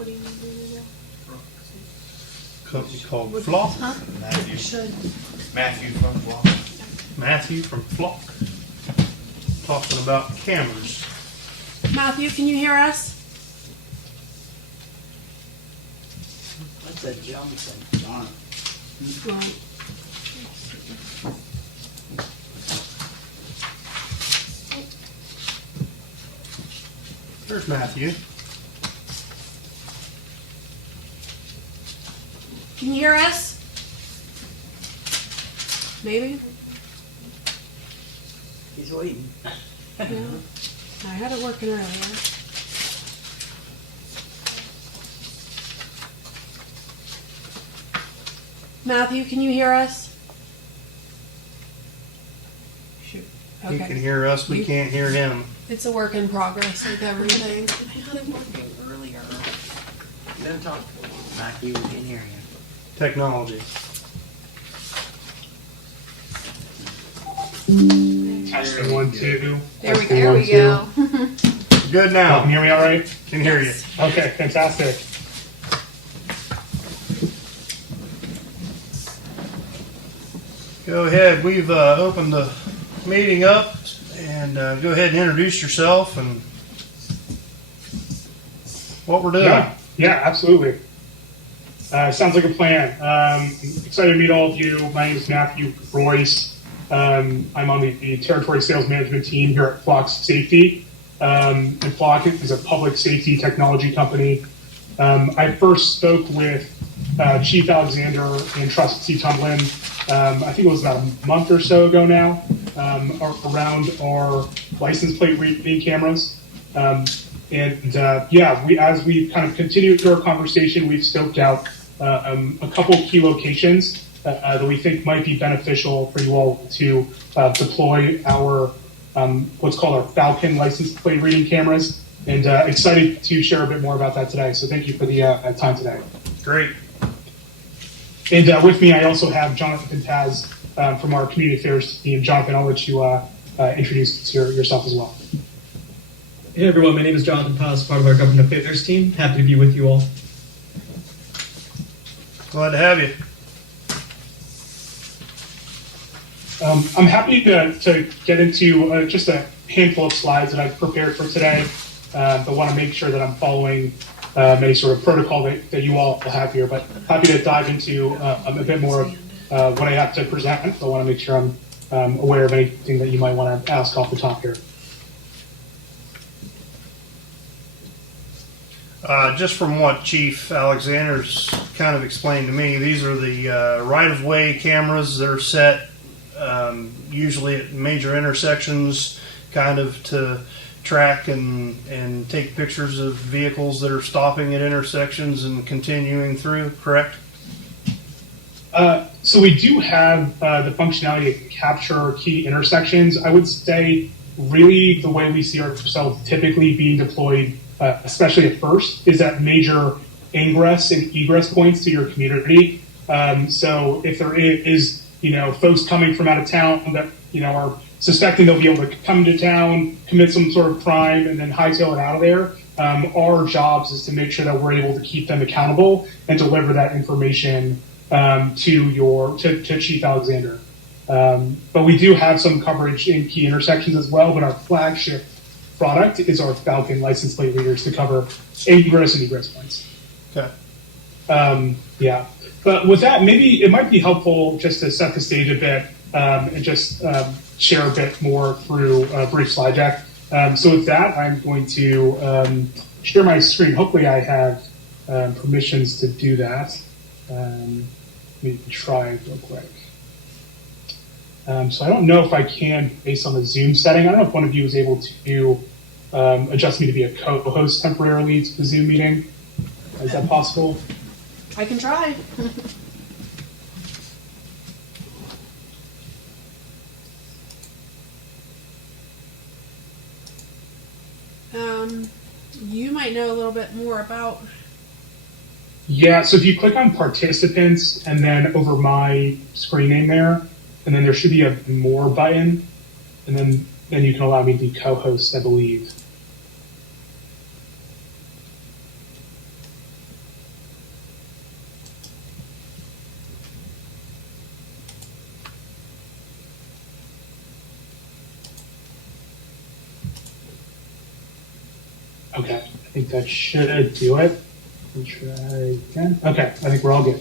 What do you need me to do? Company called Flock. Huh? Matthew. Should. Matthew from Falcon. Matthew from Flock. Talking about cameras. Matthew, can you hear us? That's a jump from John. Right. There's Matthew. Can you hear us? Maybe? He's waiting. Yeah. I had it working earlier. Matthew, can you hear us? Shoot. He can Okay. hear us, we can't hear him. It's a work in progress like everything. I had it working earlier. Don't talk. Matthew, we can hear you. Technology. Testing 1, 2. There we Testing, go. 1, 2. Good Oh, now. can you hear me all right? Can hear you. Okay, fantastic. Go ahead. We've opened the meeting up, and go ahead and introduce yourself and what we're doing. Yeah, absolutely. Sounds like a plan. Excited to meet all of you. My name is Matthew Royce. I'm on the territory sales management team here at Flock Safety. And Flock is a public safety technology company. I first spoke with Chief Alexander and Trustee Tumblin, I think it was about a month or so ago now, around our license plate reading cameras. As we kind of continued our conversation, we've scoped out a couple key locations that we think might be beneficial for you all to deploy our what's called our Falcon license plate reading cameras, and excited to share a bit more about that today. So thank you for the time today. Great. And with me, I also have Jonathan Taz from our community affairs team. Jonathan, I'll let you introduce yourself as well. Hey everyone, my name is Jonathan Paz, part of our government affairs team. Happy to be with you all. Glad to have you. I'm happy to get into just a handful of slides that I've prepared for today, but want to make sure that I'm following any sort of protocol that you all have here. But happy to dive into a bit more of what I have to present. So I want to make sure I'm aware of anything that you might want to ask off the top here. Just from what Chief Alexander's kind of explained to me, these are the right-of-way cameras that are set usually at major intersections, kind of to track and take pictures of vehicles that are stopping at intersections and continuing through, correct? So we do have the functionality to capture key intersections. I would say really the way we see ourselves typically being deployed, especially at first, is at major ingress and egress points to your community. So if there is, folks coming from out of town that, are suspecting they'll be able to come to town, commit some sort of crime, and then hightail it out of there, our jobs is to make sure that we're able to keep them accountable and deliver that information to Chief Alexander. But we do have some coverage in key intersections as well, but our flagship product is our Falcon license plate readers to cover ingress and egress points. Okay. But with that, maybe it might be helpful just to set the stage a bit and just share a bit more through a brief slide deck. So with that, I'm going to share my screen. Hopefully I have permissions to do that. Let me try real quick. So I don't know if I can, based on the Zoom setting. I don't know if one of you is able to adjust me to be a co-host temporarily to the Zoom meeting. Is that possible? I can try. You might know a little bit more about. Yeah, so if you click on participants and then over my screen name there, and then there should be a more button, and then you can allow me to be co-host, I believe. Okay, I think that should do it. Let me try again. Okay, I think we're all good.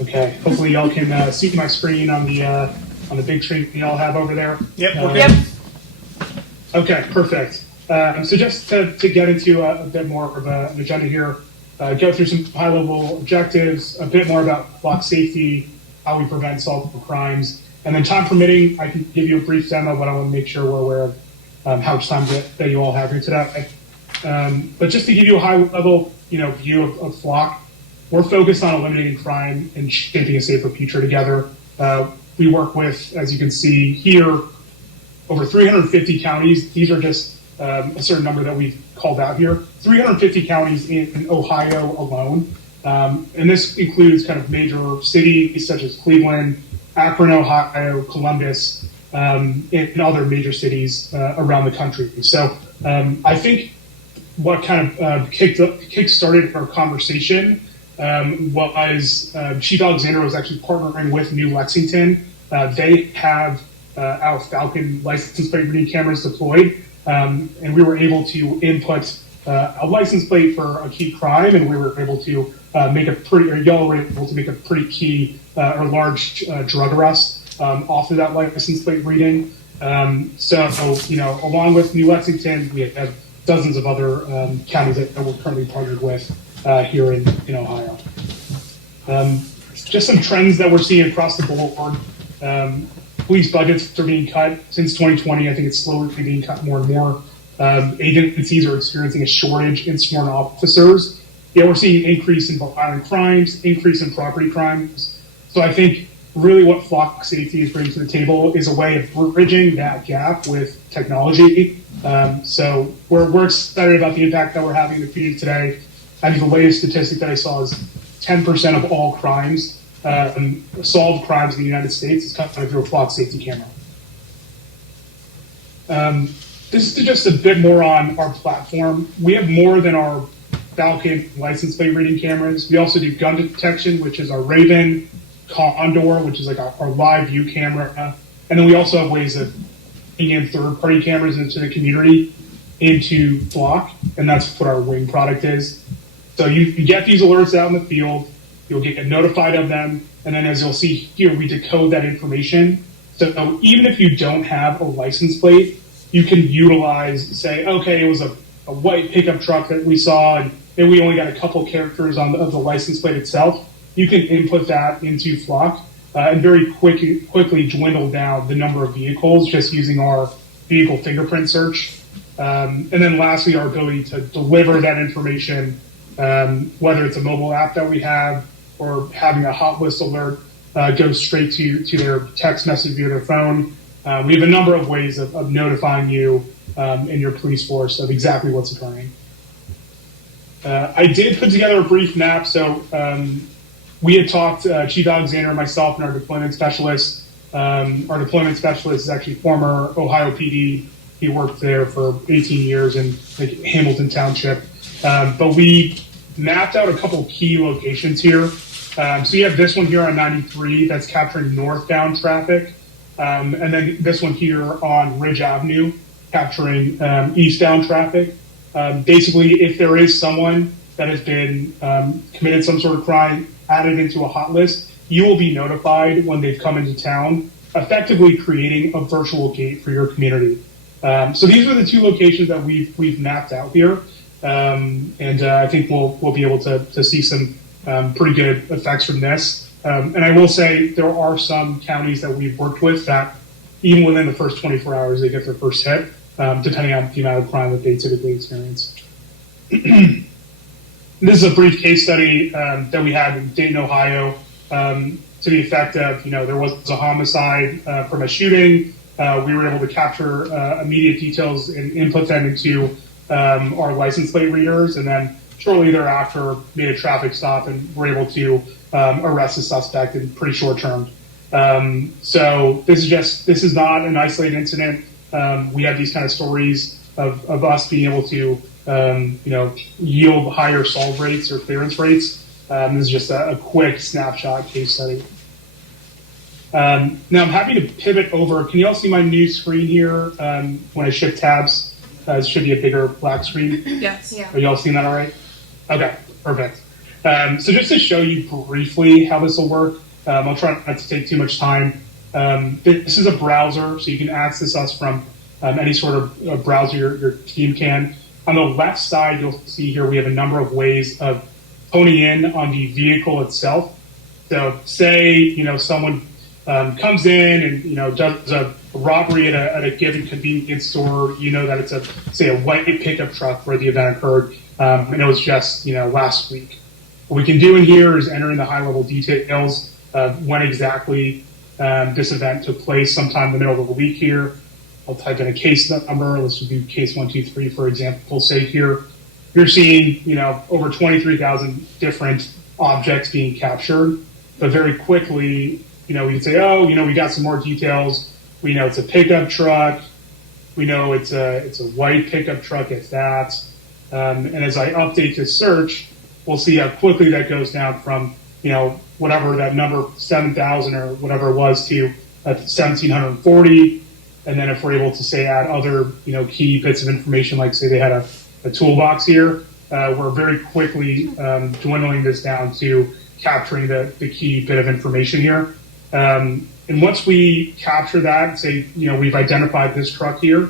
Okay, hopefully y'all can see my screen on the big screen y'all have over there. Yep, we're Yep. good. Okay, perfect. So just to get into a bit more of an agenda here, go through some high-level objectives, a bit more about block safety, how we prevent solvable crimes, and then time permitting, I can give you a brief demo, but I want to make sure we're aware of how much time that you all have here today. But just to give you a high-level view of Flock, we're focused on eliminating crime and shaping a safer future together. We work with, as you can see here, over 350 counties. These are just a certain number that we've called out here. 350 counties in Ohio alone. And this includes kind of major cities such as Cleveland, Akron, Ohio, Columbus, and other major cities around the country. So I think what kind of kick-started our conversation was Chief Alexander was actually partnering with New Lexington. They have our Falcon license plate reading cameras deployed, and we were able to input a license plate for a key crime, and we were able to y'all were able to make a pretty key or large drug arrest off of that license plate reading. So along with New Lexington, we have dozens of other counties that we're currently partnered with here in Ohio. Just some trends that we're seeing across the board. Police budgets are being cut since 2020. I think it's slowly being cut more and more. Agencies are experiencing a shortage in sworn officers. Yeah, we're seeing an increase in violent crimes, increase in property crimes. So I think really what Flock Safety is bringing to the table is a way of bridging that gap with technology. So we're excited about the impact that we're having in the community today. I think the latest statistic that I saw is 10% of all crimes, solved crimes in the United States is coming through a Flock Safety camera. This is just a bit more on our platform. We have more than our Falcon license plate reading cameras. We also do gun detection, which is our Raven, Condor, which is like our live view camera. And then we also have ways of bringing in third-party cameras into the community, into Flock, and that's what our Wing product is. So you get these alerts out in the field, you'll get notified of them, and then as you'll see here, we decode that information. So even if you don't have a license plate, you can utilize, say, okay, it was a white pickup truck that we saw, and maybe we only got a couple characters of the license plate itself. You can input that into Flock and very quickly dwindle down the number of vehicles just using our vehicle fingerprint search. And then lastly, our ability to deliver that information, whether it's a mobile app that we have or having a hot list alert go straight to their text message via their phone. We have a number of ways of notifying you and your police force of exactly what's occurring. I did put together a brief map. So we had talked, Chief Alexander and myself and our deployment specialist. Our deployment specialist is actually former Ohio PD. He worked there for 18 years in Hamilton Township. But we mapped out a couple key locations here. So you have this one here on 93 that's capturing northbound traffic. And then this one here on Ridge Avenue, capturing eastbound traffic. Basically, if there is someone that has been committed some sort of crime, added into a hot list, you will be notified when they've come into town, effectively creating a virtual gate for your community. So these are the two locations that we've mapped out here, and I think we'll be able to see some pretty good effects from this. And I will say there are some counties that we've worked with that even within the first 24 hours they get their first hit, depending on the amount of crime that they typically experience. This is a brief case study that we had in Dayton, Ohio, to the effect of, there was a homicide from a shooting. We were able to capture immediate details and input them into our license plate readers, and then shortly thereafter made a traffic stop and were able to arrest the suspect in pretty short term. So this is not an isolated incident. We have these kind of stories of us being able to yield higher solve rates or clearance rates. This is just a quick snapshot case study. Now I'm happy to pivot over. Can you all see my new screen here when I shift tabs? It should be a bigger black screen. Yes. Yeah. Are you all seeing that all right? Okay, perfect. So just to show you briefly how this will work, I'll try not to take too much time. This is a browser, so you can access us from any sort of browser your team can. On the left side, you'll see here we have a number of ways of honing in on the vehicle itself. So say, someone comes in and, does a robbery at a given convenience store, that it's say a white pickup truck where the event occurred, and it was just, last week. What we can do in here is enter in the high-level details of when exactly this event took place, sometime in the middle of the week here. I'll type in a case number. Let's do case 123, for example, sake here. You're seeing, over 23,000 different objects being captured, but very quickly, we can say, we got some more details. We know it's a pickup truck. We know it's a white pickup truck at that. And as I update this search, we'll see how quickly that goes down from, whatever that number, 7,000 or whatever it was, to 1,740. And then if we're able to say add other, key bits of information, like say they had a toolbox here, we're very quickly dwindling this down to capturing the key bit of information here. And once we capture that, say, we've identified this truck here,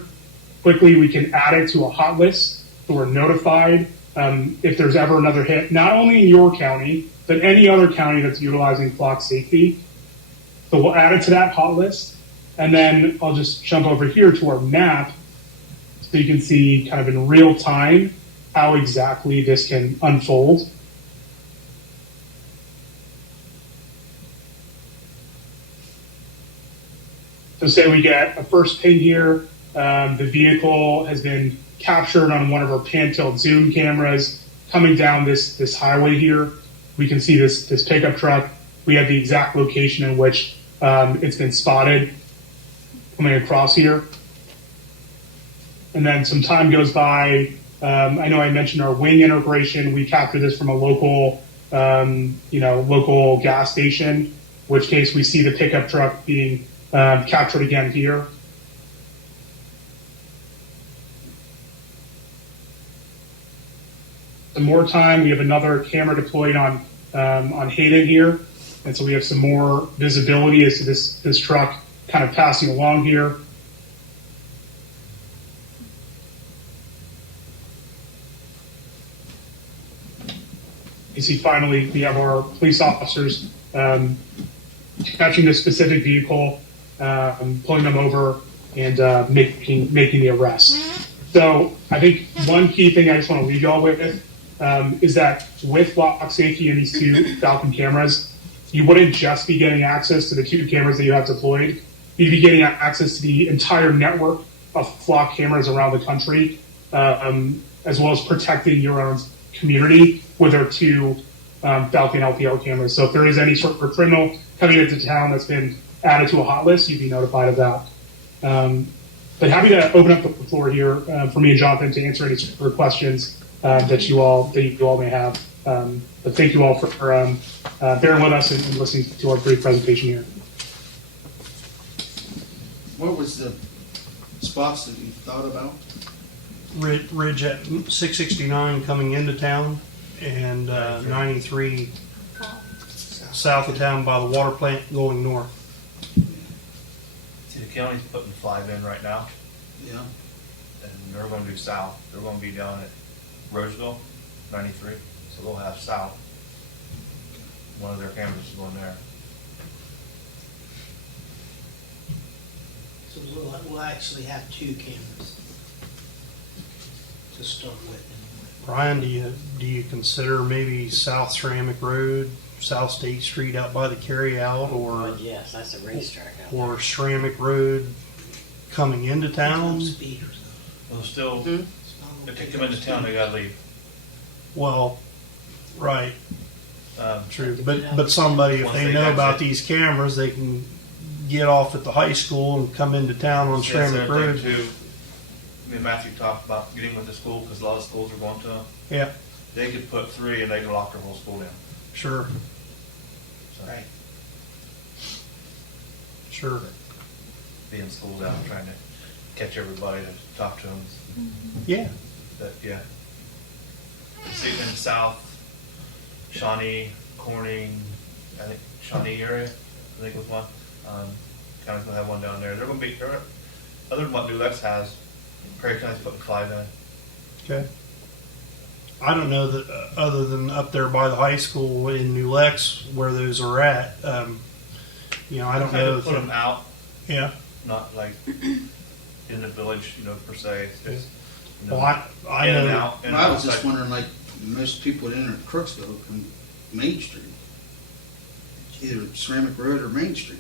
quickly we can add it to a hot list so we're notified if there's ever another hit, not only in your county, but any other county that's utilizing flock safety. So we'll add it to that hot list. And then I'll just jump over here to our map so you can see kind of in real time how exactly this can unfold. So say we get a first ping here, the vehicle has been captured on one of our pan-tilt zoom cameras coming down this highway here. We can see this pickup truck. We have the exact location in which it's been spotted coming across here. And then some time goes by. I know I mentioned our wing integration. We capture this from a local, local gas station, in which case we see the pickup truck being captured again here. Some more time, we have another camera deployed on Hayden here. And so we have some more visibility as to this truck kind of passing along here. You see finally we have our police officers catching this specific vehicle, pulling them over, and making the arrest. So I think one key thing I just want to leave y'all with is that with flock safety and these two Falcon cameras, you wouldn't just be getting access to the two cameras that you have deployed. You'd be getting access to the entire network of flock cameras around the country, as well as protecting your own community with our two Falcon ALPR cameras. So if there is any sort of criminal coming into town that's been added to a hot list, you'd be notified of that. But happy to open up the floor here for me and Jonathan to answer any sort of questions that you all may have. But thank you all for bearing with us and listening to our brief presentation here. What was the spots that you thought about? Ridge at 669 coming into town, and 93 south of town by the water plant going north. See, the county's putting 5 in right now. Yeah. And they're going to do south. They're going to be down at Roseville, 93. So they'll have south. One of their cameras is going there. So we'll actually have 2 cameras to start with. Brian, do you consider maybe South Ceramic Road, South State Street out by the carryout, or Yes, that's a racetrack out or Ceramic Road coming into town? Speeders, Well, still, if they come into town, they gotta leave. Well, right, true. But But somebody, if Once they they know exit. about these cameras, they can get off at the high school and come into town on Ceramic Road. Too, me and Matthew talked about getting with the school because a lot of schools are going to them. Yeah, They could put 3 and they could lock their whole school down. sure. So. Right. Sure. being schooled out, trying to catch everybody to talk to them. Yeah. But yeah. See in the south, Shawnee, Corning, I think Shawnee area, I think was one. County's gonna have one down there. They're gonna be, other than what New Lex has, Perry County's putting 5 in. Okay. I don't know that other than up there by the high school in New Lex where those are at. You know, I don't Kind know. of put them out, Yeah. not like in the village, you know, per se. It's just, you know, Well, I in and know. out. in and I was out just type. wondering, like, most people that enter Crooksville come Main Street. Either Ceramic Road or Main Street.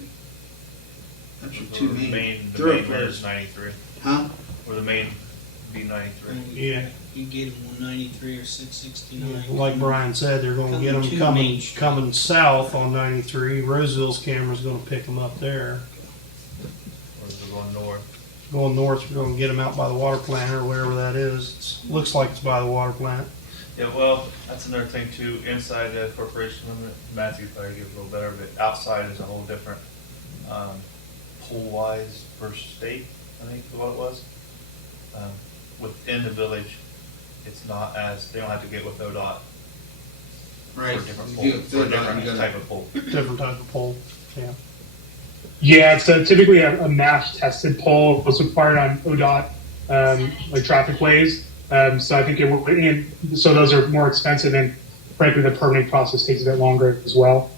That's your two The main main thoroughfares. is 93, Huh? or the main be 93. Yeah. You get them 193 or 669. Like Brian said, they're going to get them Coming to coming Main Street. coming south on 93. Roseville's camera's going to pick them up there. Or is it going north? Going north, we're going to get them out by the water plant or wherever that is. Looks like it's by the water plant. Yeah, well, that's another thing too. Inside the corporation limit, Matthew probably give a little better, but outside is a whole different, pool-wise per state, I think is what it was. Within the village, it's not as, they don't have to get with ODOT Right. for a different You pool, get for a filled out, different you gotta- type of pool. Different type of pole. Yeah. Yeah, it's typically a match tested pole. What's required on ODOT, like traffic ways. So I think it will, and so those are more expensive, and frankly, the permitting process takes a bit longer as well,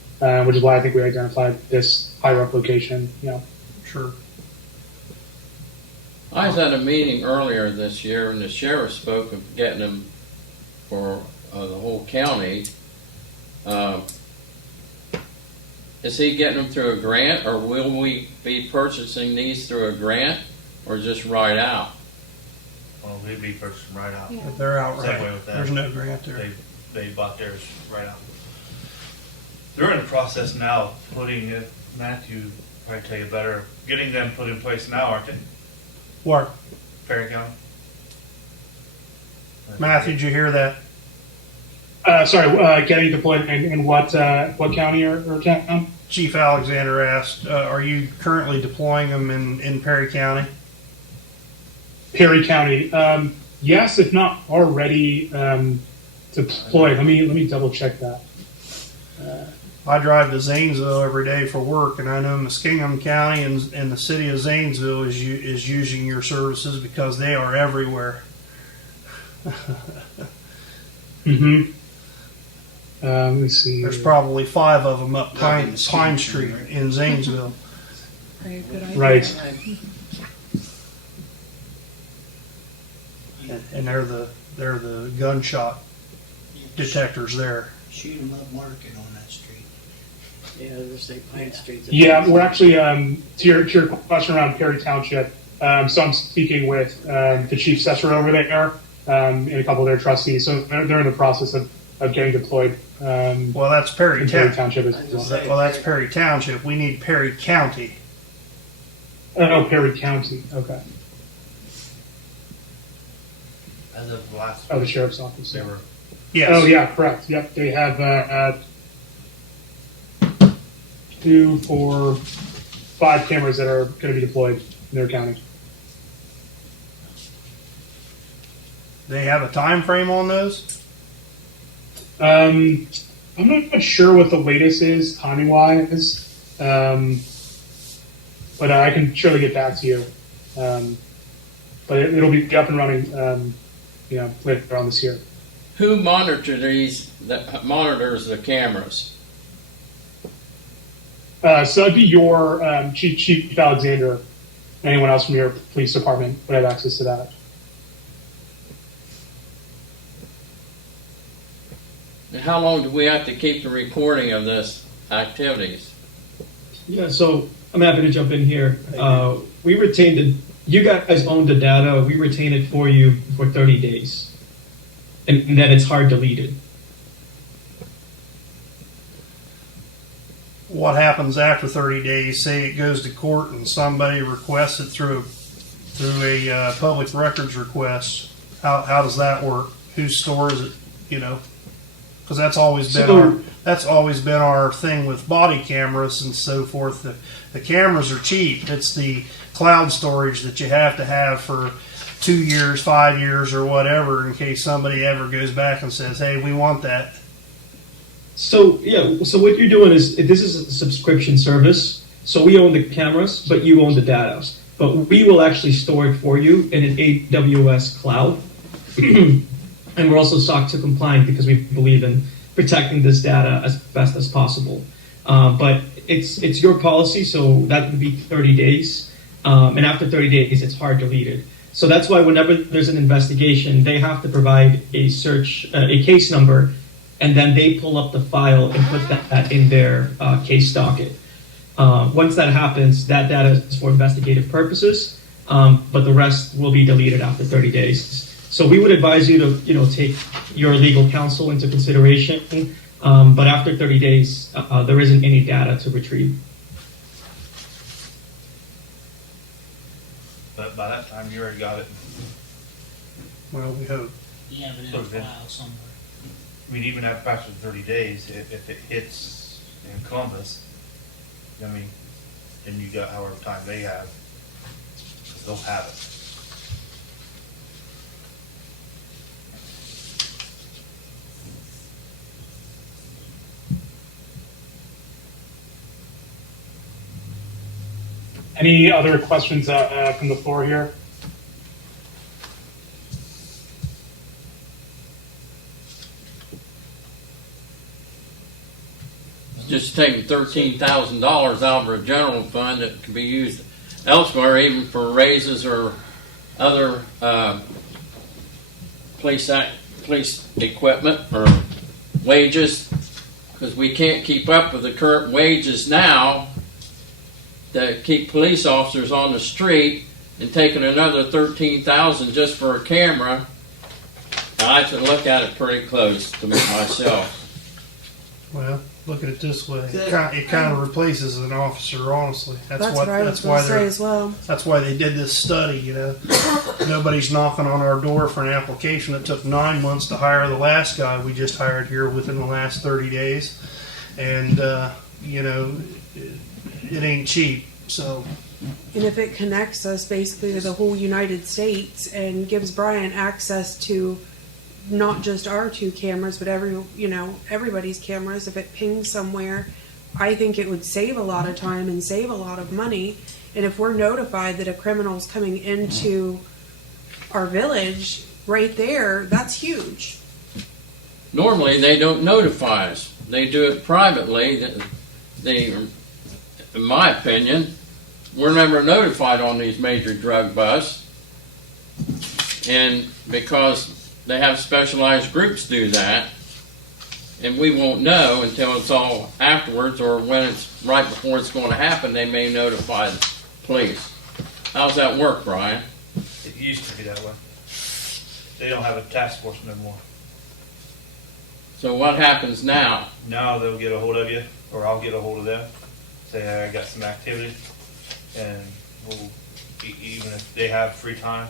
which is why I think we identified this higher up location. You know, Sure. I was at a meeting earlier this year, and the sheriff spoke of getting them for the whole county. Is he getting them through a grant, or will we be purchasing these through a grant, or just right out? Well, they'd be purchasing right out. Yeah. If they're outright, Same way with that. there's no grant there. They bought theirs right out. They're in the process now of putting it, Matthew probably tell you better, getting them put in place now, aren't they? What? Perry County? Matthew, did you hear that? sorry, getting deployed in what county or town? Chief Alexander asked, are you currently deploying them in Perry County? Perry County. Yes, if not already deployed. Let me double check that. I drive to Zanesville every day for work, and I know Muskingum County and the city of Zanesville is using your services because they are everywhere. Mm-hmm. Let me see. There's probably 5 of them up That'd be Pine Muskingum Street County, right? in Zanesville. Very good idea. Right. And they're the gunshot detectors there. Shoot 'em up market on that street. Yeah, there's say Pine Street. Yeah, we're actually to your question around Perry Township. So I'm speaking with the chief assessor over there and a couple of their trustees. So they're in the process of getting deployed. Well, that's Perry in Perry Township. Township as well. Well, that's Perry Township. We need Perry County. Oh, Perry County. Okay. As of last Oh, the week, sheriff's office. they Yeah. were, Yes. Oh, yeah, correct. Yep, they have 2, 4, 5 cameras that are going to be deployed in their county. They have a time frame on those? I'm not sure what the latest is timing wise, but I can surely get back to you. But it'll be up and running, later on this year. Who monitors the cameras? So that'd be your Chief Alexander. Anyone else from your police department would have access to that. And how long do we have to keep the recording of this activities? Yeah, so I'm happy to jump in here. We retained you guys own the data. We retain it for you for 30 days. And then it's hard deleted. What happens after 30 days? Say it goes to court and somebody requests it through a public records request. How does that work? Who stores it? because that's always been our thing with body cameras and so forth. The cameras are cheap. It's the cloud storage that you have to have for 2 years, 5 years, or whatever, in case somebody ever goes back and says, "Hey, we want that." So yeah, so what you're doing is this is a subscription service. So we own the cameras, but you own the data. But we will actually store it for you in an AWS cloud. And we're also SOC 2 compliant because we believe in protecting this data as best as possible. But it's your policy, so that would be 30 days. And after 30 days, it's hard to delete it. So that's why whenever there's an investigation, they have to provide a case number, and then they pull up the file and put that in their case docket. Once that happens, that data is for investigative purposes, but the rest will be deleted after 30 days. So we would advise you to, take your legal counsel into consideration, but after 30 days, there isn't any data to retrieve. But by that time, you already got it. Well, we hope. You have it in a file somewhere. I mean, even after 30 days, if it hits in Columbus, I mean, then you got however time they have, 'cause they'll have it. Any other questions from the floor here? Just taking $13,000 out of a general fund that can be used elsewhere, even for raises or other police equipment or wages, because we can't keep up with the current wages now to keep police officers on the street, and taking another $13,000 just for a camera. I have to look at it pretty close to myself. Well, look at it this way: it kind of replaces an officer. Honestly, That's what I was going to say as well. That's why they did this study. Nobody's knocking on our door for an application. It took 9 months to hire the last guy we just hired here within the last 30 days, and it ain't cheap. So, And if it connects us basically to the whole United States and gives Brian access to not just our 2 cameras, but everybody's cameras, if it pings somewhere, I think it would save a lot of time and save a lot of money. And if we're notified that a criminal's coming into our village right there, that's huge. Normally, they don't notify us. They do it privately. They, in my opinion, we're never notified on these major drug busts, and because they have specialized groups do that, and we won't know until it's all afterwards, or when it's right before it's going to happen, they may notify the police. How's that work, Brian? It used to be that way. They don't have a task force no more. So what happens now? Now they'll get a hold of you, or I'll get a hold of them, say, hey, I got some activity, and we'll, even if they have free time,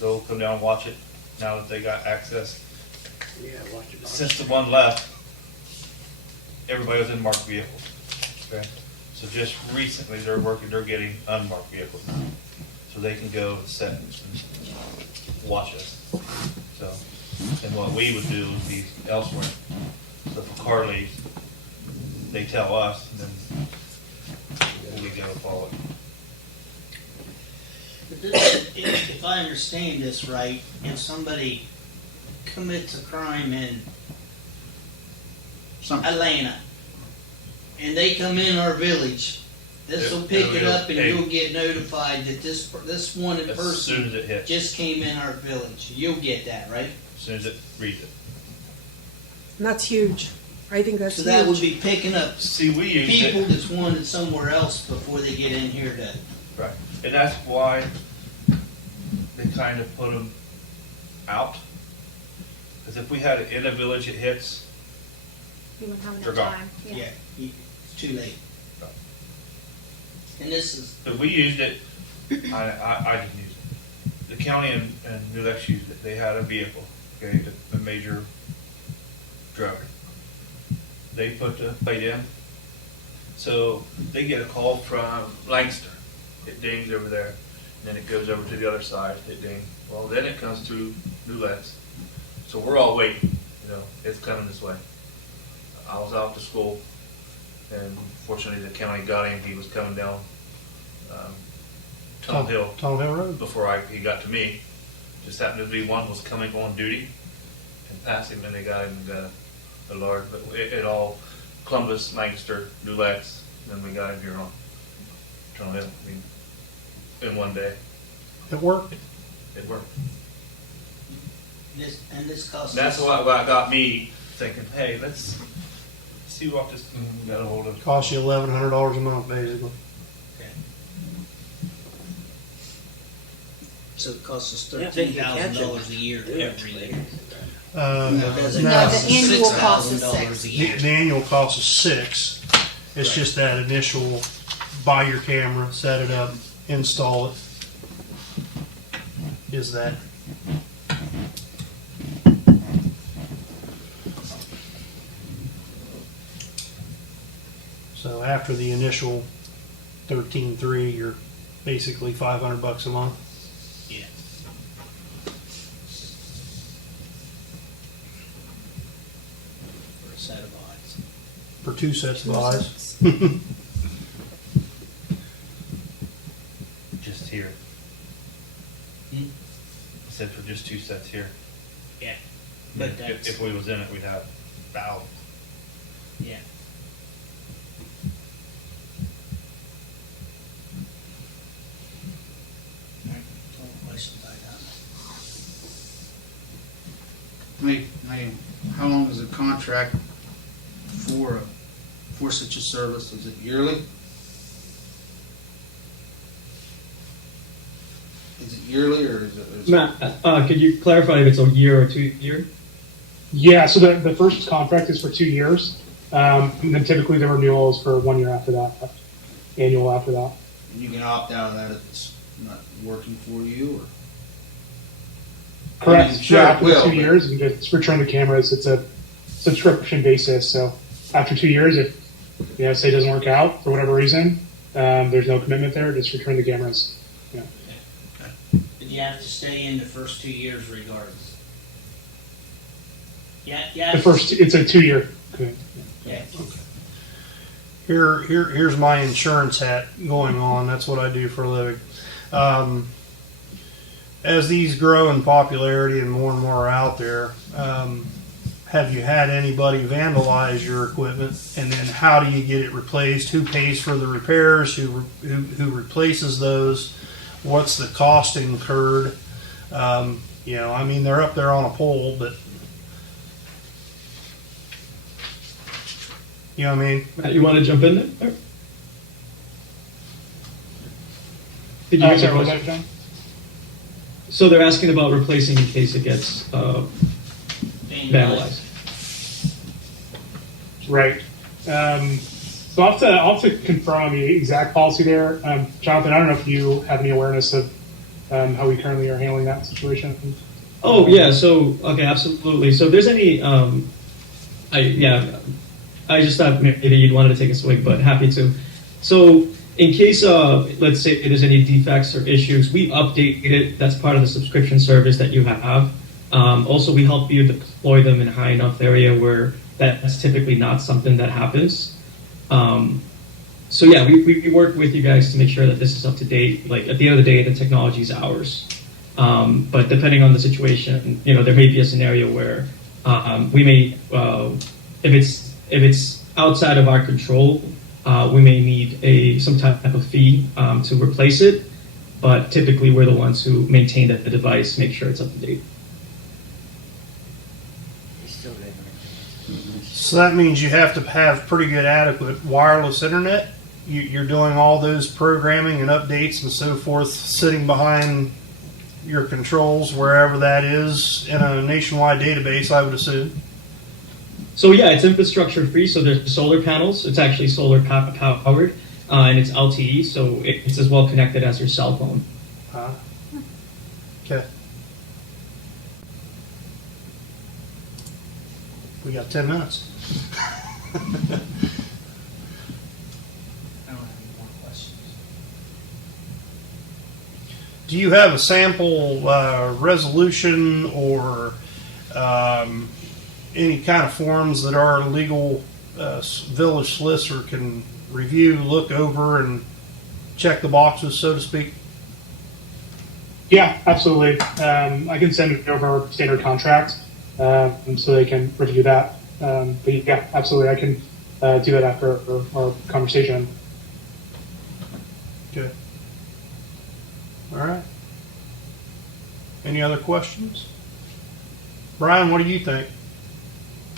they'll come down and watch it now that they got access. yeah, watch it. Since the one left, everybody was in marked vehicles. Okay? So just recently they're getting unmarked vehicles now. So they can go and sit and watch us. So, and what we would do would be elsewhere. So if a car leaves, they tell us, and then we go follow it. If I understand this right, if somebody commits a crime in Atlanta and they come in our village, this will pick it up and you'll get notified that this wanted As soon person as it hits. just came in our village. You'll get that, right? As soon as it reads it. And that's huge. I think that's So huge. that would be picking up See, we use people it. that's wanted somewhere else before they get in here to. Right. And that's why they kind of put them out. Because if we had it in a village, it hits, You wouldn't have They're enough gone. time. Yeah, it's too late. Right. And this is, if we used it, I didn't use it. The county and New Lex used it. They had a vehicle, okay, a major drug. they put the plate in. So they get a call from Lancaster. It dings over there, and then it goes over to the other side. It dings. Well, then it comes through Nulex. So we're all waiting. You know, it's coming this way. I was out to school, and fortunately the county got him. He was coming down Tunnel Hill Road. before he got to me. Just happened to be one was coming on duty and passed him, and they got him and got a large. But it all Columbus, Lancaster, Nulex, and then we got him here on Tunnel Hill. I mean, in one day. It worked. It worked. This costs. That's what got me thinking, hey, let's see what this got a hold of. Costs you $1,100 a month, basically. Okay. So it costs us Yeah, they can catch $13,000 a year Do it. every year. No, Does it the cost us annual cost The, is $6,000 a year? the annual cost is $6,000. It's just that initial buy your camera, set it up, install it. Is that? So after the initial 13.3, you're basically $500 a month. Yeah. For a set of eyes. For 2 sets of eyes. Just here. Hmm? I said for just 2 sets here. Yeah. But that's, If we was in it, we'd have thousands. yeah. Alright, that's all the questions I got. How long is a contract for such a service? Is it yearly? Is it yearly or is it? Matt, could you clarify if it's a year or 2 year? Yeah, so the first contract is for 2 years, and then typically the renewal is for 1 year after that, annual after that. And you can opt out of that if it's not working for you, or? Correct. I mean, sure, Yeah, it after will, the 2 but- years, you can just return the cameras. It's a subscription basis. So after 2 years, if say it doesn't work out for whatever reason, there's no commitment there. Just return the cameras. Yeah. But you have to stay in the first 2 years regardless. Yeah. The first, it's a 2 year. Yeah. Here's my insurance hat going on. That's what I do for a living. As these grow in popularity and more are out there, have you had anybody vandalize your equipment? And then how do you get it replaced? Who pays for the repairs? Who replaces those? What's the cost incurred? They're up there on a pole, but you know what I mean? Matt, you want to jump in there? Did you get the Sorry, what was question? that, John? So they're asking about replacing in case it gets vandalized. Right. So I'll have to confirm the exact policy there. Jonathan, I don't know if you have any awareness of how we currently are handling that situation. Oh yeah, so okay, absolutely. So if there's any, I just thought maybe you'd wanted to take a swing, but happy to. So in case, let's say there's any defects or issues, we update it. That's part of the subscription service that you have. Also, we help you deploy them in a high enough area where that's typically not something that happens. So yeah, we work with you guys to make sure that this is up to date. Like at the end of the day, the technology is ours. But depending on the situation, there may be a scenario where we may, if it's outside of our control, we may need some type of fee to replace it. But typically, we're the ones who maintain the device, make sure it's up to date. So that means you have to have pretty good adequate wireless internet. You're doing all those programming and updates and so forth, sitting behind your controls wherever that is in a nationwide database, I would assume. So yeah, it's infrastructure free. So there's solar panels. It's actually solar powered, and it's LTE, so it's as well connected as your cell phone. Okay. We got 10 minutes. I don't have any more questions. Do you have a sample resolution or any kind of forms that our legal village solicitor can review, look over, and check the boxes, so to speak? Yeah, absolutely. I can send it over our standard contract so they can review that. But yeah, absolutely. I can do that after our conversation. Okay. All right. Any other questions? Brian, what do you think?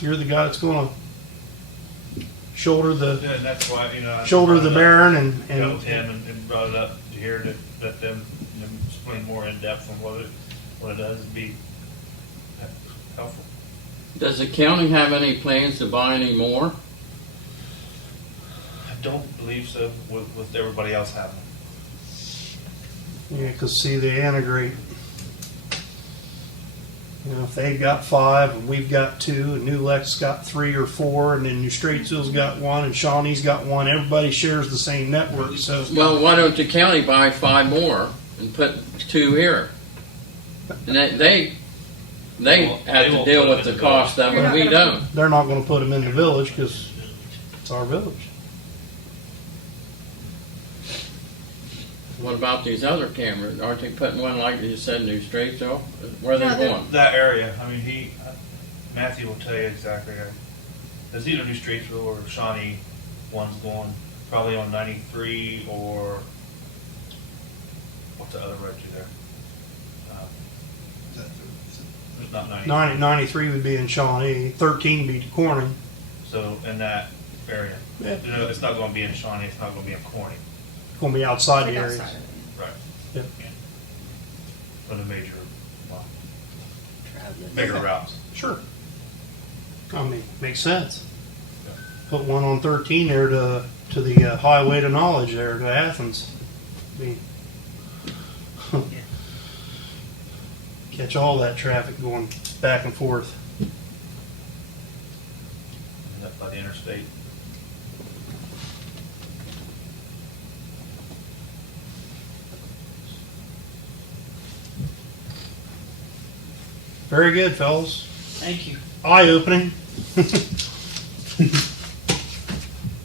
You're the guy that's going to shoulder the Yeah, that's why, I shoulder the brought it up. baron and With him and brought it up to here to let them explain more in depth on what it does and be helpful. Does the county have any plans to buy any more? I don't believe so with everybody else having. yeah, because see, they integrate. If they've got 5 and we've got 2 and New Lex got 3 or 4 and then New Straitsville's got 1 and Shawnee's got 1, everybody shares the same network. So Well, why don't the county buy 5 more and put 2 here? And they Well, have they to won't deal put with it the in the cost of it. We don't. they're not going to put them in the village because it's our village. What about these other cameras? Aren't they putting one like you said, New Straitsville? Where are they going? That area, I mean, Matthew will tell you exactly. There's either New Straitsville or Shawnee. One's going probably on 93 or what's the other road to there? There's not 93. 93 would be in Shawnee, 13 would be Corning. So in that area, Yeah. it's not going to be in Shawnee. It's not going to be in Corning. It's going to be outside the areas. Right. Yep. For the major, well, Traveling. bigger routes. Sure. I mean, makes sense. Put one on 13 there to the highway to Knowledge there to Athens. I mean, catch all that traffic going back and forth. And up by the interstate. Very good, fellas. Thank you. Eye-opening.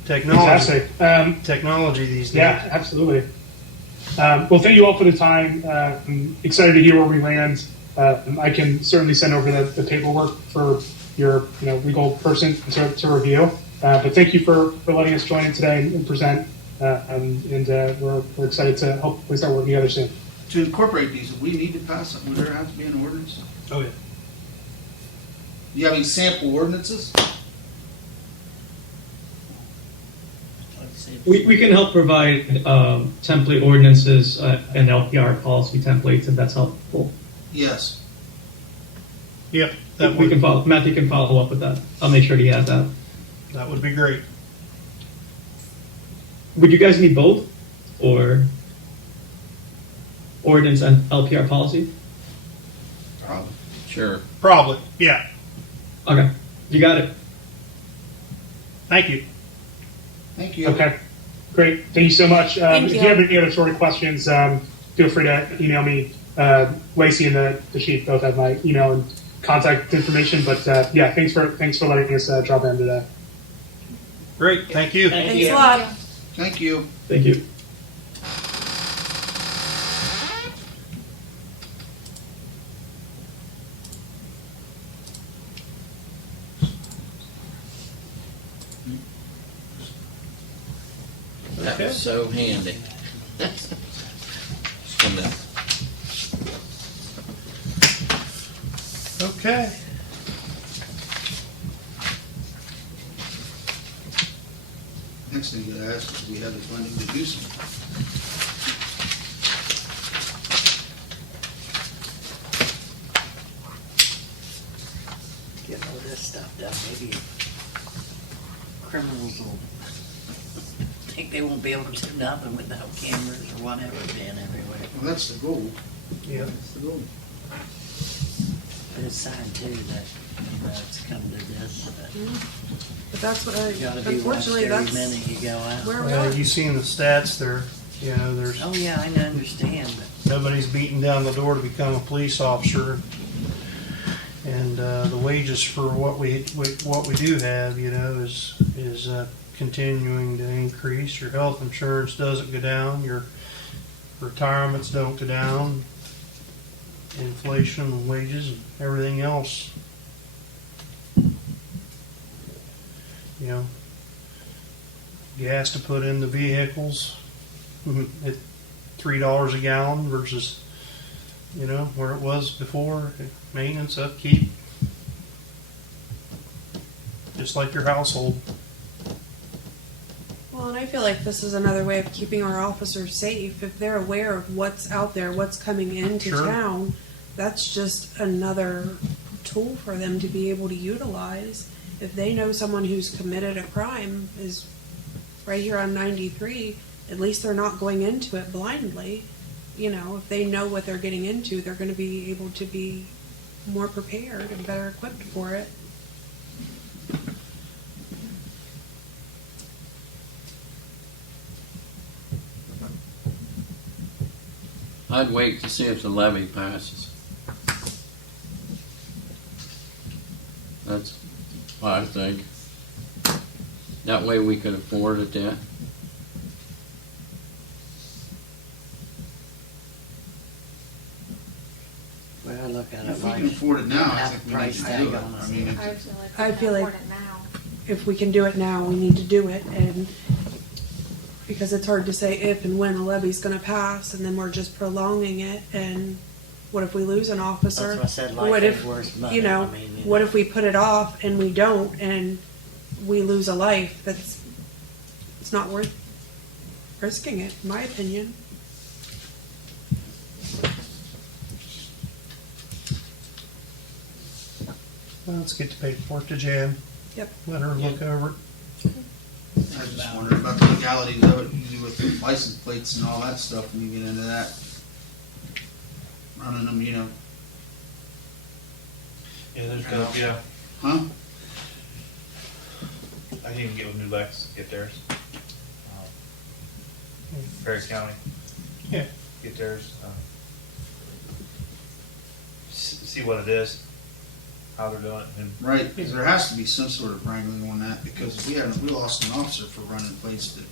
Technology. Fantastic. Technology these days. Yeah, absolutely. Well, thank you all for the time. I'm excited to hear where we land. I can certainly send over the paperwork for your legal person to review. But thank you for letting us join in today and present. We're excited to hopefully start working together soon. To incorporate these, would we need to pass something? Would there have to be an ordinance? Oh, yeah. Do you have any sample ordinances? We can help provide template ordinances and LPR policy templates if that's helpful. Yes. Yep. That We would, can follow. Matthew can follow up with that. I'll make sure he has that. that would be great. Would you guys need both, or ordinance and LPR policy? Probably. Sure. Probably. Yeah. Okay, you got it. Thank you. Thank you. Okay, great. Thank you so much. Thank if you. you have any other sort of questions, feel free to email me. Lacey and the chief both have my email and contact information. But yeah, thanks for letting us drop in today. Great. Thank you. Thank Thanks you. a lot. Thank you. Thank you. That Okay. was so handy. And that- Okay. Next thing you gotta ask is, do we have the funding to do something? Getting all this stuff done, maybe criminals will think they won't be able to do nothing without cameras or whatever being everywhere. Well, that's the goal. Yeah. That's the goal. But it's signed too that That's come to this. But that's what You gotta be watched unfortunately, every that's minute you go out. where we Well, are. you've seen the stats there, you know, there's, Oh, yeah, I understand, but nobody's beating down the door to become a police officer. And, the wages for what we do have, you know, is continuing to increase. Your health insurance doesn't go down, your retirements don't go down, inflation and wages and everything else. You know, gas to put in the vehicles at $3 a gallon versus, you know, where it was before. Maintenance, upkeep, just like your household. Well, and I feel like this is another way of keeping our officers safe. If they're aware of what's out there, what's coming into Sure. town, that's just another tool for them to be able to utilize. If they know someone who's committed a crime is right here on 93, at least they're not going into it blindly. You know, if they know what they're getting into, they're going to be able to be more prepared and better equipped for it. I'd wait to see if the levy passes. That's what I think. That way we could afford it then. well, I look at it If we like. can afford it now, I have think a we need price to tag do it. on I mean, I feel like I we feel can like- afford it now. If we can do it now, we need to do it, and because it's hard to say if and when a levy's going to pass, and then we're just prolonging it. And what if we lose an officer? That's what I said, What life if, ain't worth money. you know, I mean, what if we put it off and we don't, and we lose a life? It's not worth risking it, in my opinion. Well, let's get the paperwork to Jan. Yep. Let her look over it. I was just wondering about the legalities of it, usually with the license plates and all that stuff, when you get into that. Running them, you know, Yeah, there's gonna be a, huh? I didn't even get with New Lex, get theirs. Perry County. Yeah. Get theirs. See what it is, how they're doing it, and Right, because there has to be some sort of wrangling on that, because we lost an officer for running plates that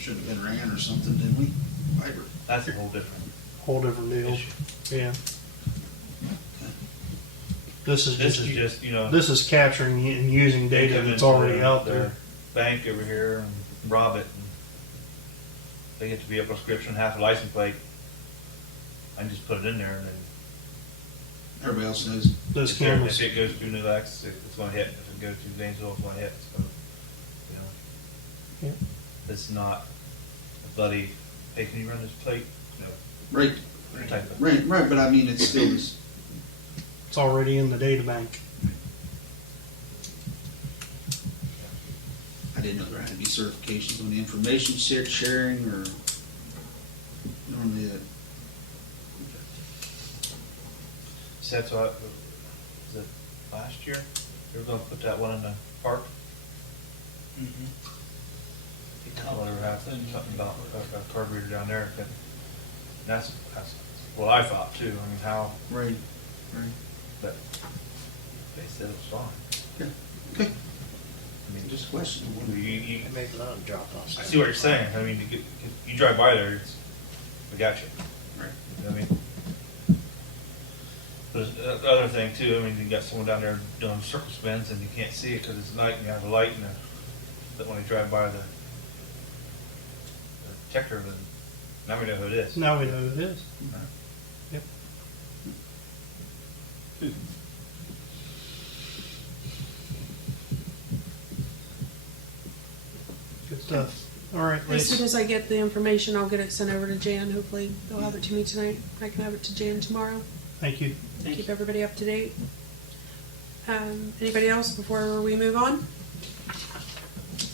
should have been ran or something, didn't we? Fiber. that's a whole different Whole different deal. issue. Yeah. This is This just, is just, you know. this is capturing and using they data come that's into already the- out the there. Bank over here and rob it. And they get to be a prescription, half a license plate. I can just put it in there and then. Everybody else knows. Those if cameras. it goes through New Lex, it's gonna hit. If it goes through Zanesville, it's gonna hit. It's gonna, you know. Yeah. It's not a bloody, hey, can you run this plate? No. Right, Type of. right, but I mean, it's still this, It's already in the data bank. I didn't know there had to be certifications on the information sharing or normally that. So that's what, was it last year? They were gonna put that one in the park? Well, they were having something about a carburetor down there, but that's what I thought too. I mean, how, Right, right. but they said it was fine. Okay, I mean, just a question. you Make a lot of drop-offs. I see what you're saying. I mean, you drive by there, I got you. Right. You know what I mean? But the other thing too, I mean, you got someone down there doing circle spins and you can't see it because it's night and you have a light and that when they drive by the detector, then now we know who it is. Now we know who it is. Right. Yep. Good stuff. All right, As soon Lacey. as I get the information, I'll get it sent over to Jan. Hopefully, they'll have it to me tonight. I can have it to Jan tomorrow. Thank you. Keep everybody up to date. Anybody else before we move on?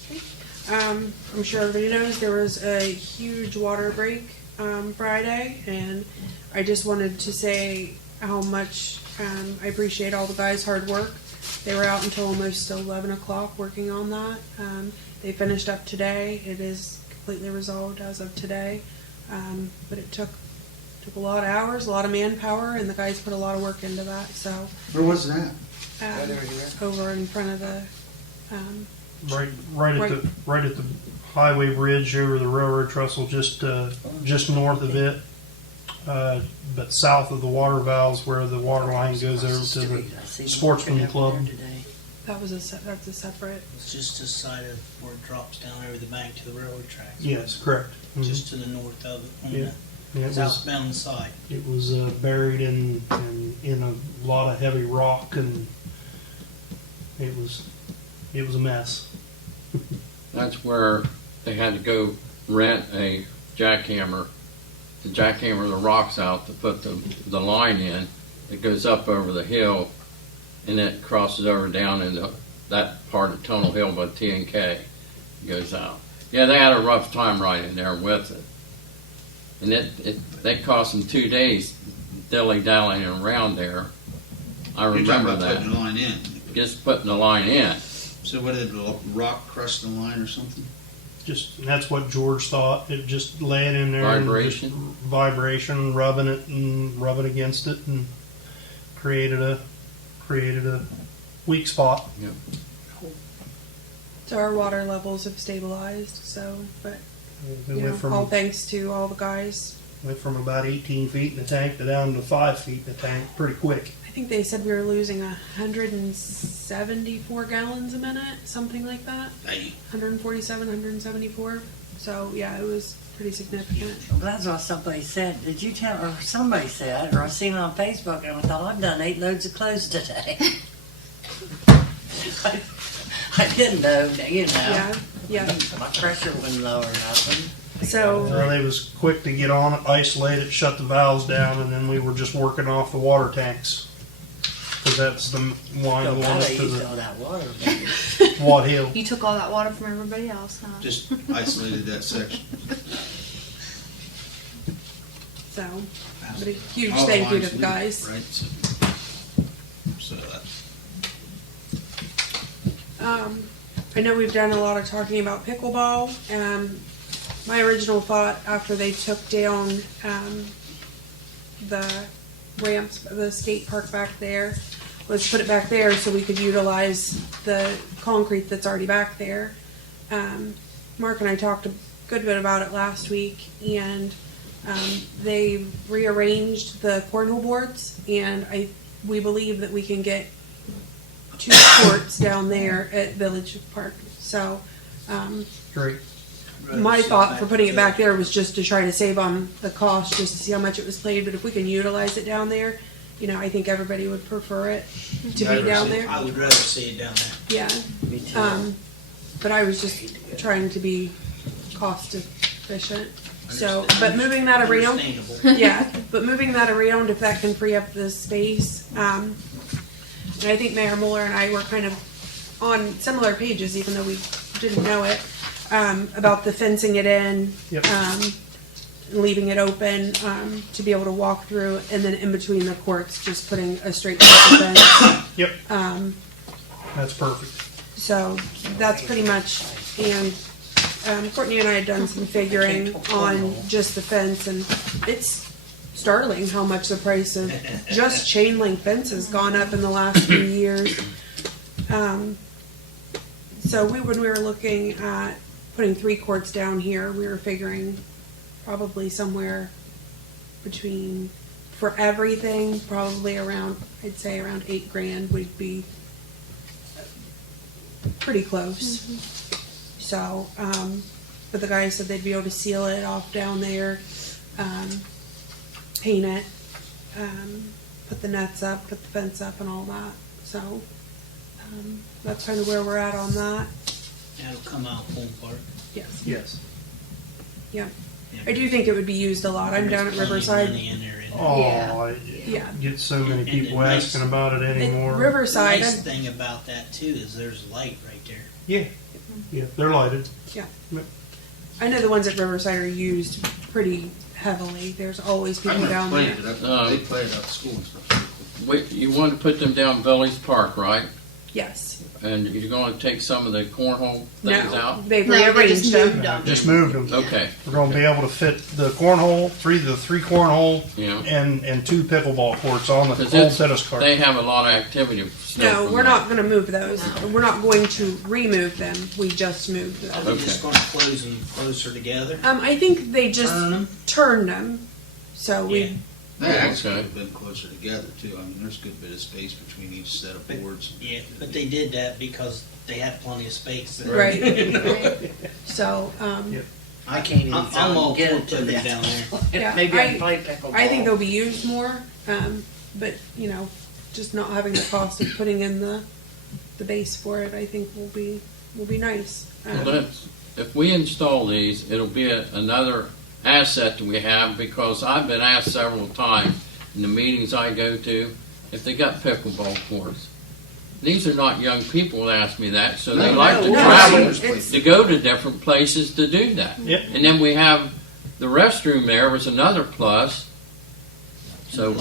Okay. I'm sure everybody knows there was a huge water break Friday, and I just wanted to say how much I appreciate all the guys' hard work. They were out until almost 11 o'clock working on that. They finished up today. It is completely resolved as of today. But it took a lot of hours, a lot of manpower, and the guys put a lot of work into that. So Where was that? over in front of the Right at the highway bridge over the railroad trestle, just north of it, but south of the water valves where the water line goes over to the sportsman club. that's a separate. It's just this side of where it drops down over the bank to the railroad tracks. Yes, correct. Mhm. Just to the north of it, on Yeah. the Yeah, it was, southbound side. it was buried in a lot of heavy rock, and it was a mess. That's where they had to go rent a jackhammer to jackhammer the rocks out to put the line in that goes up over the hill and it crosses over down into that part of Tunnel Hill by T&K goes out. Yeah, they had a rough time right in there with it. And that cost them 2 days dilly-dallying around there. I You're talking remember about that. putting the line in. Just putting the line in. So what did the rock crush the line or something? And that's what George thought. It just laying in there, and Vibration? just vibration, rubbing it and rubbing against it, and created a weak spot. Yep. So our water levels have stabilized. So, but It you went know, all from thanks to all the guys. about 18 feet in the tank to down to 5 feet in the tank pretty quick. I think they said we were losing 174 gallons a minute, something like that. 147, 174. So yeah, it was pretty significant. Well, that's what somebody said. Did you tell, or somebody said, or I seen it on Facebook, and I thought, I've done 8 loads of clothes today. I didn't know, you know. Yeah, yeah. My pressure wasn't low or nothing. So They was quick to get on it, isolate it, shut the valves down, and then we were just working off the water tanks. Because that's the line Don't going up matter, to you the fill that water, baby. Watt Hill. You took all that water from everybody else, huh? Just isolated that section. So, but a huge All the thank you lines to the leak, guys. Right, so I know we've done a lot of talking about pickleball. My original thought after they took down the ramps, the skate park back there, was put it back there so we could utilize the concrete that's already back there. Mark and I talked a good bit about it last week, and they rearranged the cornhole boards, and we believe that we can get 2 courts down there at Village Park. So Great. my thought for putting it back there was just to try to save on the cost, just to see how much it was played. But if we can utilize it down there, you know, I think everybody would prefer it to be down there. I would rather see it down there. Yeah. Me too. But I was just trying to be cost efficient. So, but moving that around, Understandable. yeah, but moving that around, if that can free up the space. And I think Mayor Mueller and I were kind of on similar pages, even though we didn't know it, about the fencing it in, Yep. leaving it open to be able to walk through, and then in between the courts, just putting a straight piece of fence. Yep. That's perfect. So that's pretty much, and Courtney and I had done some figuring on just the fence, and it's startling how much the price of just chain link fence has gone up in the last few years. So when we were looking at putting 3 courts down here, we were figuring probably somewhere between, for everything, probably around, I'd say around $8,000 would be pretty close. So, but the guys said they'd be able to seal it off down there, paint it, put the nets up, put the fence up and all that. So, that's kind of where we're at on that. That'll come out full park. Yes. Yes. Yeah. I do think it would be used a lot. I'm down at Riverside. Oh, Yeah. I get so many And people the nice- asking about it anymore. The Riverside. nice thing about that too is there's light right there. Yeah. Yeah, they're lighted. I know the ones at Riverside are used pretty heavily. There's always I people never down played there. it up. They played it up at school and stuff. You want to put them down Village Park, right? Yes. And you're going to take some of the cornhole things No, out? they've No, they rearranged just them. moved them. Just moved them. Okay, We're gonna be able to fit the cornhole, three cornhole, yeah. and 2 pickleball courts on the 'Cause old it's- tennis court. They have a lot of activity still. No, from we're that. not going to move those. We're not going to remove them. We just moved Are them. they just gonna close them closer together? I think they just Turn them? turned them. So Yeah. we, They actually Okay. have been closer together too. I mean, there's a good bit of space between each set of boards. Yeah, but they did that because they had plenty of space there. right. So, I can't even I'm all get for it to putting that. them down there. Yeah, Maybe I I- can play pickleball. I think they'll be used more. But, just not having the cost of putting in the base for it, I think will be nice. Well, if we install these, it'll be another asset that we have, because I've been asked several times in the meetings I go to if they got pickleball courts. These are not young people that ask me that, so they No, like to no, travel it's- to go to different places to do that. Yep. And then we have the restroom there was another plus. So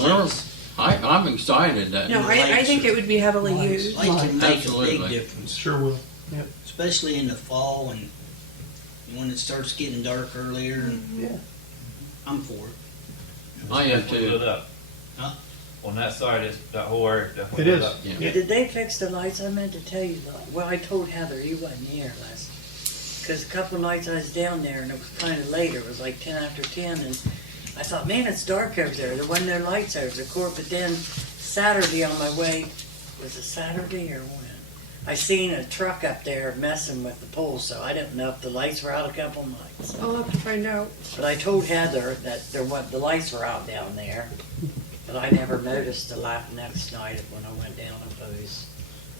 I'm excited that. No, I think it would be heavily used. Lights can make a Absolutely. big difference, Sure will. especially in the fall and when it starts getting dark earlier. And Yeah. I'm for it. I am Definitely too. lit up. Huh? On that side, that whole area definitely It lit is. up. Yeah. Did they fix the lights? I meant to tell you that. Well, I told Heather you wasn't here last. Because a couple of nights I was down there and it was kind of later. It was like 10 after 10, and I thought, man, it's dark over there. There wasn't no lights over the court. But then Saturday on my way, was it Saturday or when? I seen a truck up there messing with the pole, so I didn't know if the lights were out a couple nights. I'll have to find out. But I told Heather that the lights were out down there. But I never noticed the light next night when I went down and those.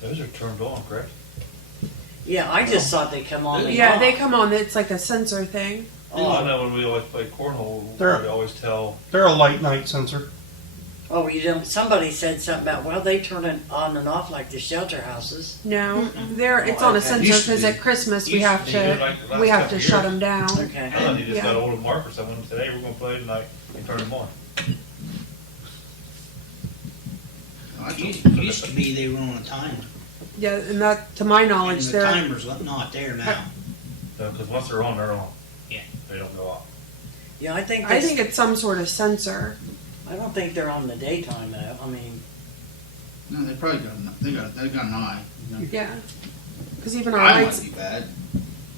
Those are turned on, correct? Yeah, I just thought they come on and Yeah, off. they come on. It's like a sensor thing. I know when we always played cornhole, They're- we always tell, They're a light night sensor. Oh, you don't. Somebody said something about, well, they turn it on and off like the shelter houses. No, it's on a Okay. sensor Used to because be. at Christmas we Used have to be, to like the last we have couple to years. shut them down. Okay. oh, you just Yeah. got old markers. Someone said, hey, we're going to play tonight, and turn them on. Used to be they were on a timer. Yeah, and that, to my And knowledge, the they're timer's not there now. Because once they're on, they're on. Yeah. They don't go off. Yeah, I think. I think it's some sort of sensor. I don't think they're on the daytime though. I mean, No, they probably they got an eye. Yeah, because even our Eye lights, might be bad.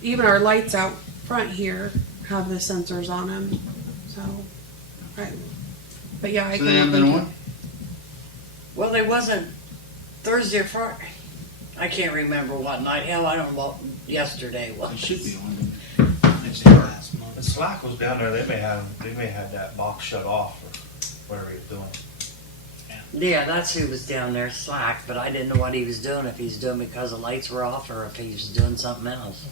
even our lights out front here have the sensors on them. So, right. But yeah, I So can they haven't look been into on? well, they wasn't Thursday or Friday. I can't remember what night. Hell, I don't know what yesterday They was. should be on. It's last month. When Slack was down there, they may have that box shut off or whatever he's doing. Yeah, that's who was down there, Slack. But I didn't know what he was doing. If he's doing because the lights were off, or if he was doing something else.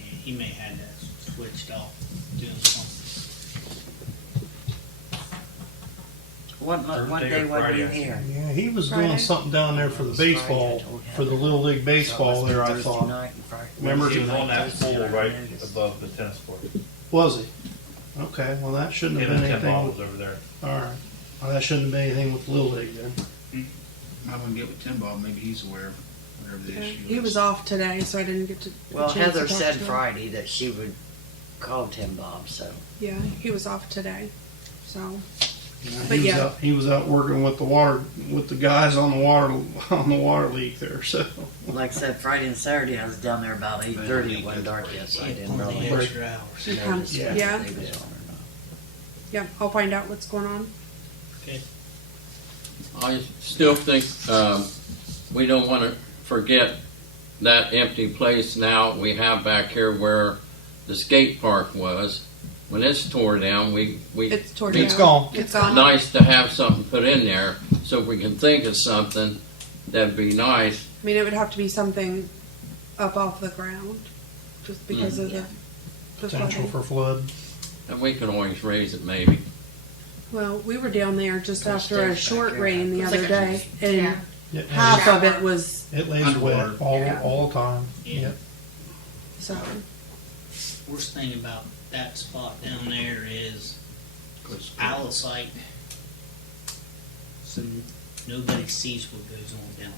Yeah, he may have that switched off, doing something. What Thursday day or wasn't Friday, you I think. here? Yeah, he was Friday? doing something down there for the baseball, for the Little League baseball there, I thought. Remember He was he- on that pole right above the tennis court. Was he? Okay, well, that shouldn't have Him been and Tim Ball anything. was over there. All right. Well, that shouldn't have been anything with Little League then. I wouldn't get with Tim Bob. Maybe he's aware of whatever the Yeah, issue is. he was off today, so I didn't get to. Well, a chance Heather to talk said to him. Friday that she would call Tim Bob. So Yeah, he was off today. So, Yeah, But he was yeah. out, he was out working with the guys on the water leak there. So like I said, Friday and Saturday I was down there about 8:30. It wasn't dark yet, so I He had didn't plenty really extra hours. it comes, Yeah. yeah, if they was on or not. yeah. I'll find out what's going on. Okay. I still think we don't want to forget that empty place now we have back here where the skate park was. When it's tore down, we It's torn It's down. gone. It's gone. nice to have something put in there so we can think of something that'd be nice. I mean, it would have to be something up off the ground, just because of the potential flooding. for flood. And we can always raise it maybe. Well, we were down there just There's after a stairs short back there. rain the It's other like day, and Yeah. It half lays, of it was it lays Underwater. wet all Yeah. all the time. Yeah. Yep. so. Worst thing about that spot down there is Alisite So nobody sees what goes on down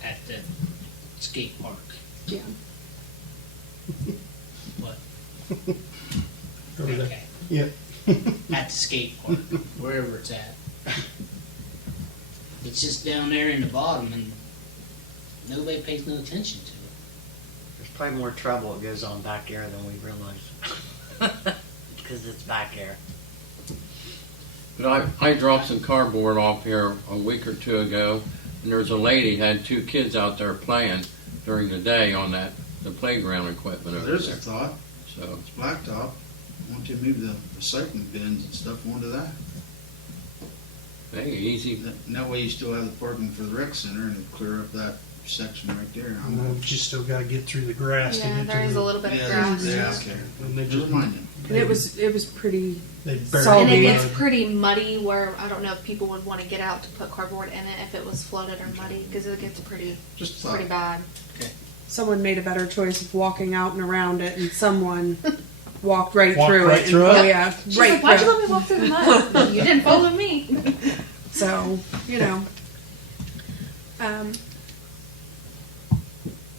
there at the skate park. Yeah. What? Over there. Okay. Yeah. At the skate park, wherever it's at. It's just down there in the bottom and nobody pays no attention to it. There's probably more trouble that goes on back there than we realize. Because it's back there. But I dropped some cardboard off here a week or two ago, and there's a lady had 2 kids out there playing during the day on the playground equipment over There's there. a thought. So It's blacktop. Why don't you move the recycling bins and stuff onto that? hey, easy. That way you still have the parking for the rec center and it'll clear up that section right there. And then we just still gotta get through the grass to Yeah, get there to is a the, little bit of Yeah, grass. yeah, Yeah. okay. and they Never just, mind it. And it was pretty. they And barely it Salty. gets pretty muddy where I don't know if people would want to get out to put cardboard in it if it was flooded or muddy because it gets pretty Just pretty thought. bad. Someone made a better choice of walking out and around it, and someone walked right Walked through right it. through and, it? Oh yeah, She's right like, why'd through you it. let me walk through the mud? You didn't follow me. So, you know.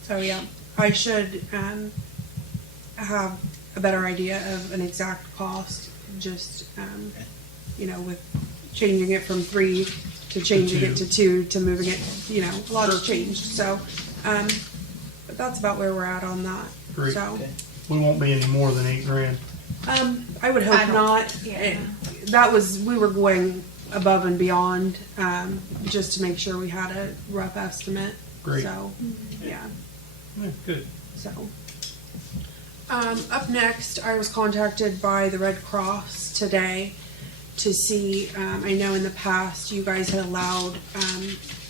So yeah, I should have a better idea of an exact cost. Just you know, with changing it from 3 to changing it to 2 to moving it, you know, a lot has changed. So, but that's about where we're at on that. Great. So, we won't be any more than $8,000. I would I hope don't- not. yeah. That was, we were going above and beyond, just to make sure we had a rough estimate. Great. So, yeah, Yeah, good. so. Up next, I was contacted by the Red Cross today to see, I know in the past you guys had allowed,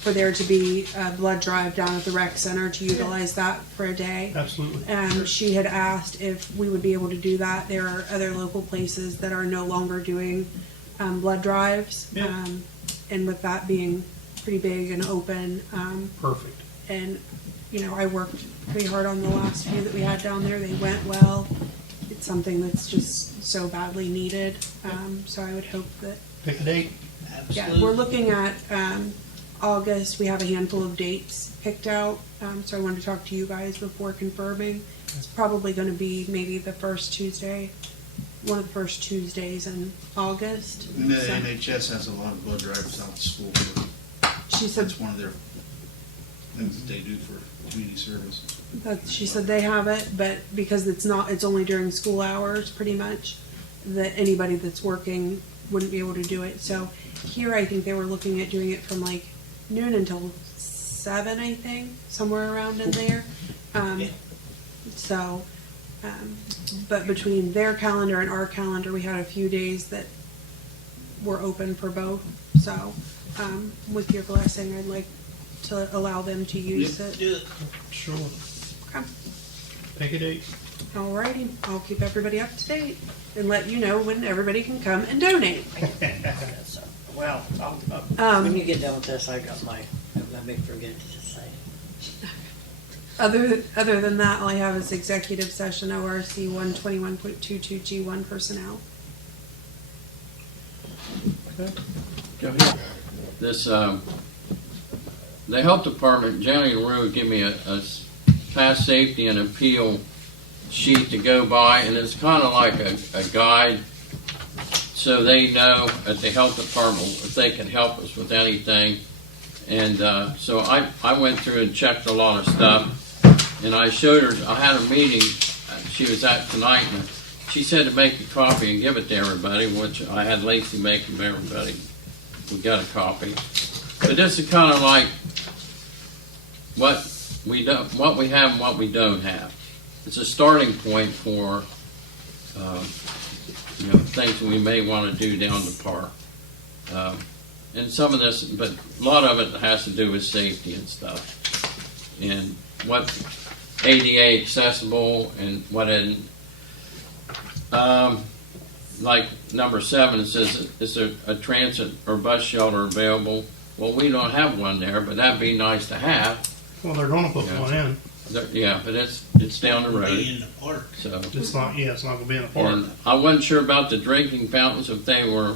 for there to be a blood drive down at the rec center to utilize that for a day. Absolutely. And she had asked if we would be able to do that. There are other local places that are no longer doing blood drives. Yeah. And with that being pretty big and open, Perfect. and, you know, I worked pretty hard on the last few that we had down there. They went well. It's something that's just so badly needed. So I would hope that, Pick a date. yeah, Absolutely. we're looking at August. We have a handful of dates picked out. So I wanted to talk to you guys before confirming. It's probably going to be maybe the first Tuesday, one of the first Tuesdays in August. And the So NHS has a lot of blood drives out to school. she said That's one of their things that they do for community service. that she said they have it, but because it's only during school hours, pretty much, that anybody that's working wouldn't be able to do it. So here, I think they were looking at doing it from like noon until 7, I think, somewhere around in there. Yeah. So, but between their calendar and our calendar, we had a few days that were open for both. So, with your blessing, I'd like to allow them to use it. Do it. Sure. Okay. Pick a date. Alrighty, I'll keep everybody up to date and let you know when everybody can come and donate. So, well, when you get done with this, I got my, let me forget to just say. Other than that, all I have is executive session ORC 121.22 G1 personnel. Go ahead. This, the health department, Jenny LaRue give me a past safety and appeal sheet to go by, and it's kind of like a guide, so they know at the health department if they can help us with anything. And so I went through and checked a lot of stuff, and I showed her, I had a meeting she was at tonight, and she said to make a copy and give it to everybody, which I had Lacey make them everybody. We got a copy. But this is kind of like what we have and what we don't have. It's a starting point for things that we may want to do down the park. And some of this, but a lot of it has to do with safety and stuff, and what ADA accessible and what isn't. Like number 7, it says, is there a transit or bus shelter available? Well, we don't have one there, but that'd be nice to have. Well, they're going to put one in. Yeah, but it's down the road. Be in the park. So It's not. Yeah, it's not going to be in the park. and I wasn't sure about the drinking fountains, if they were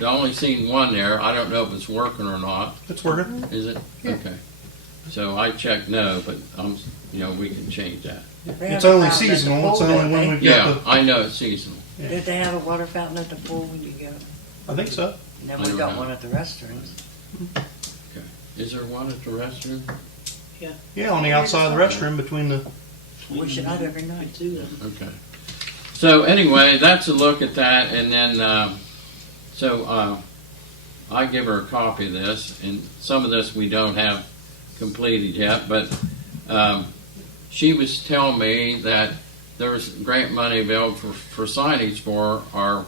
I only seen one there. I don't know if it's working or not. It's working. Is it? Yeah. Okay. So I checked no, but we can change that. They It's have a only fountain at the seasonal. It's pool, only don't when they? we've Yeah, got I know it's seasonal. Did they have a water fountain at the pool when you go? I think so. Now I we don't got know. one at the restaurants. Okay. Is there one at the restroom? Yeah, on the outside of the restroom between the. We should have every night. Okay. So anyway, that's a look at that, and then I give her a copy of this, and some of this we don't have completed yet, but she was telling me that there was grant money available for signage for our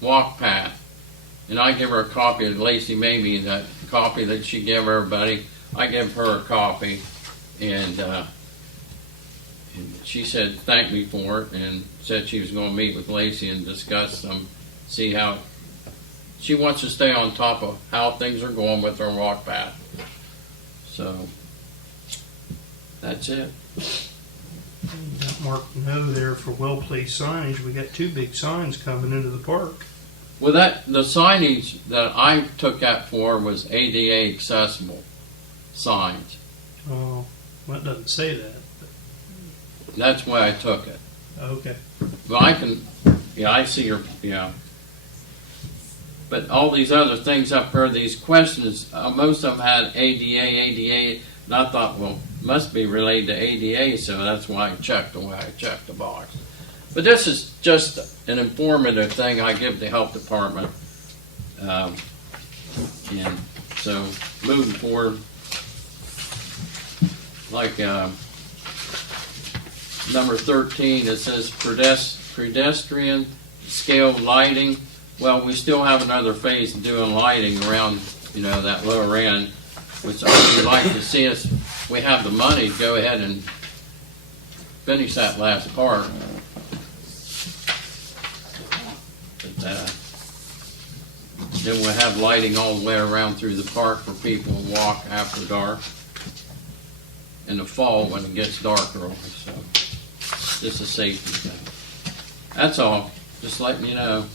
walk path, and I give her a copy of Lacey maybe that copy that she gave everybody. I give her a copy, and she said thank me for it, and said she was going to meet with Lacey and discuss them, see how she wants to stay on top of how things are going with our walk path. So that's it. Got Mark No there for well-placed signage. We got 2 big signs coming into the park. Well, the signage that I took that for was ADA accessible signs. Oh, well, it doesn't say that. That's why I took it. Okay. But I see your, But all these other things up here, these questions, most of them had ADA, and I thought, well, must be related to ADA, so that's why I checked the way I checked the box. But this is just an informative thing I give the health department. And so moving forward, like number 13, it says pedestrian scale lighting. Well, we still have another phase of doing lighting around, that lower end, which I would like to see us. We have the money to go ahead and finish that last part. But, then we'll have lighting all the way around through the park for people to walk after dark. In the fall when it gets dark early, so just a safety thing. That's all. Just letting you know.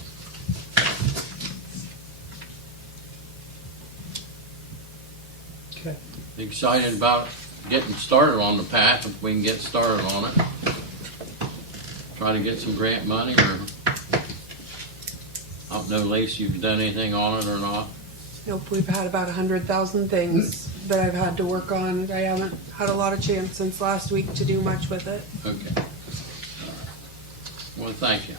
Okay. Excited about getting started on the path if we can get started on it. Try to get some grant money, or I don't know, Lacey, you've done anything on it or not? Nope, we've had about 100,000 things that I've had to work on. I haven't had a lot of chance since last week to do much with it. Okay. All right. Well, thank you.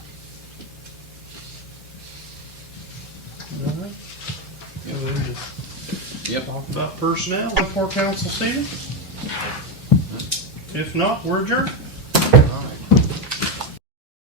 All right. Yeah, we'll just Yep. talk about personnel before council season. If not, we're adjourned.